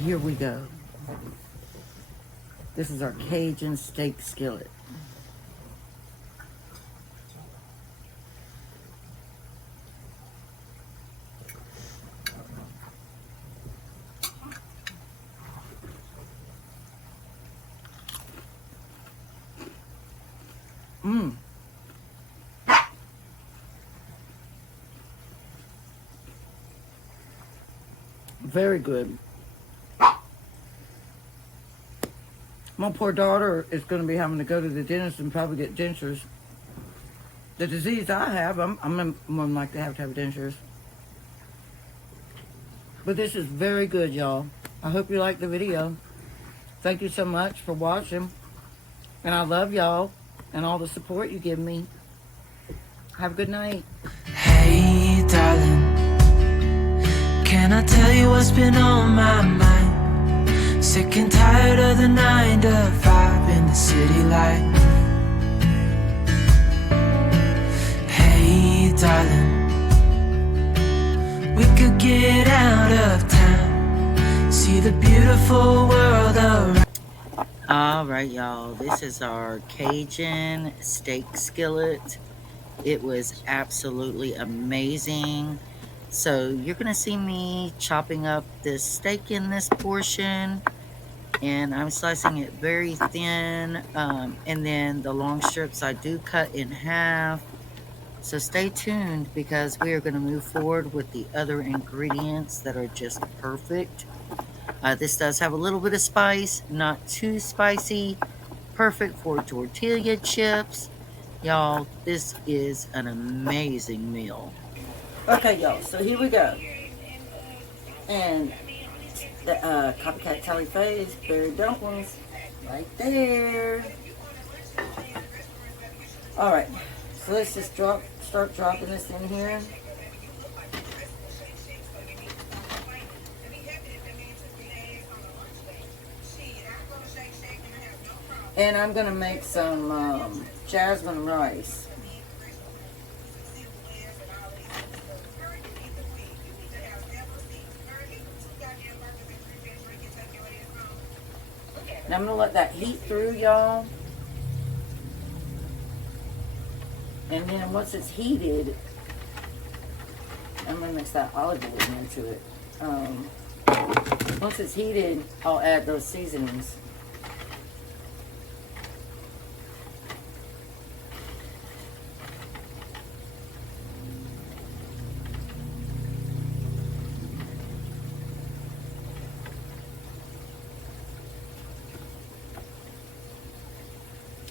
here we go. This is our Cajun steak skillet. Mmm. Very good. My poor daughter is going to be having to go to the dentist and probably get dentures. The disease I have, I'm more than likely to have dentures. But this is very good, y'all. I hope you liked the video. Thank you so much for watching. And I love y'all and all the support you give me. Have a good night. Hey, darling, can I tell you what's been on my mind? Sick and tired of the 9 to 5 in the city life. Hey, darling, we could get out of town, see the beautiful world around. All right, y'all. This is our Cajun steak skillet. It was absolutely amazing. So you're going to see me chopping up this steak in this portion. And I'm slicing it very thin. And then the long strips I do cut in half. So stay tuned because we are going to move forward with the other ingredients that are just perfect. This does have a little bit of spice, not too spicy. Perfect for tortilla chips. Y'all, this is an amazing meal. Okay, y'all, so here we go. And the copycat Tally Faye's berry dumplings right there. Alright, so let's just start dropping this in here. And I'm going to make some jasmine rice. And I'm going to let that heat through, y'all. And then once it's heated, I'm going to mix that olive oil into it. Once it's heated, I'll add those seasonings.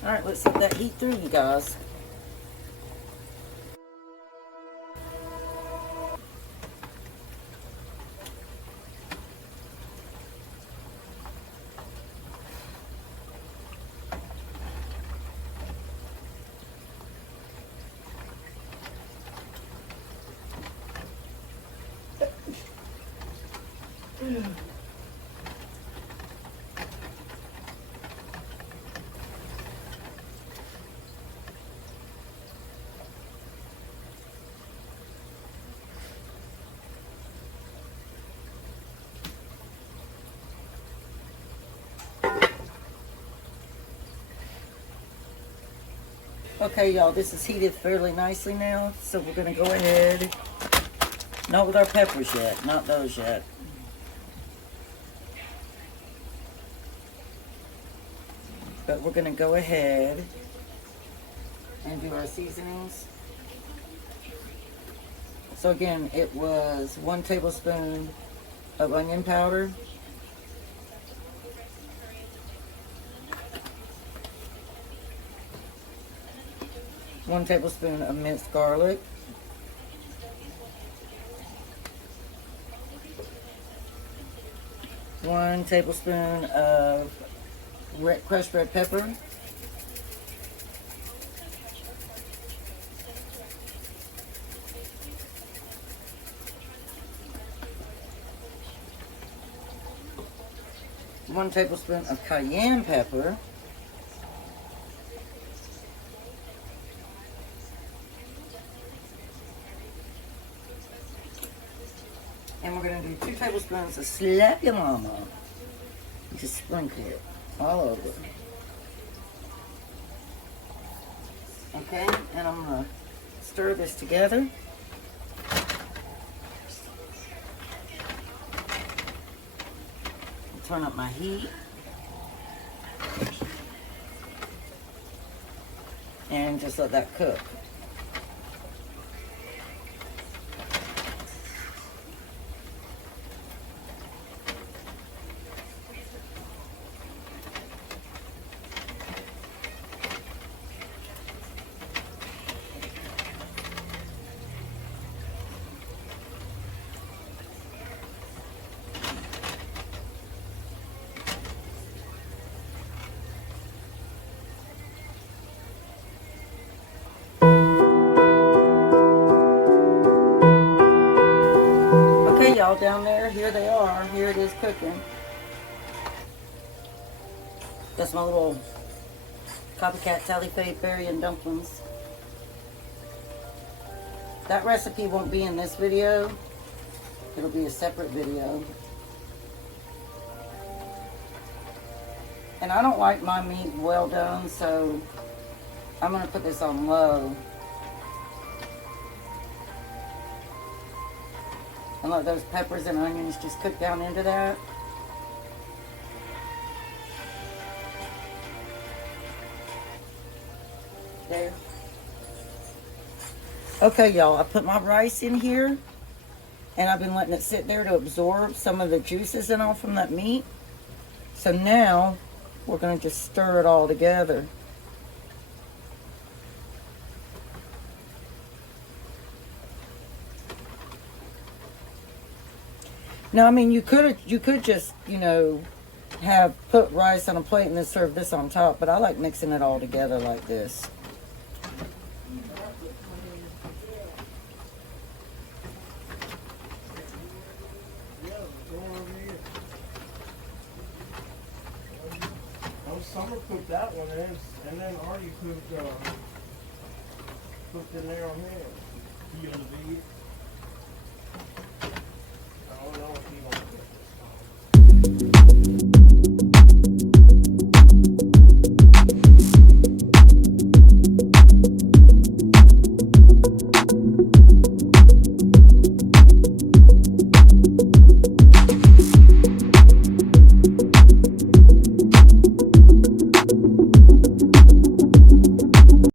Alright, let's let that heat through, you guys. Okay, y'all, this is heated fairly nicely now, so we're going to go ahead, not with our peppers yet, not those yet. But we're going to go ahead and do our seasonings. So again, it was 1 tablespoon of onion powder. 1 tablespoon of minced garlic. 1 tablespoon of crushed red pepper. 1 tablespoon of cayenne pepper. And we're going to do 2 tablespoons of Slap Your Mama. Just sprinkle it all over. Okay, and I'm gonna stir this together. Turn up my heat. And just let that cook. Okay, y'all, down there, here they are. Here it is cooking. That's my little copycat Talifabarian dumplings. That recipe won't be in this video. It'll be a separate video. And I don't like my meat well done, so I'm going to put this on low. And let those peppers and onions just cook down into that. There. Okay, y'all, I put my rice in here, and I've been letting it sit there to absorb some of the juices and all from that meat. So now we're going to just stir it all together. Now, I mean, you could just, you know, have put rice on a plate and then serve this on top, but I like mixing it all together like this. Summer cooked that one in, and then Artie cooked in there on him. He on the beef. I don't know if he gonna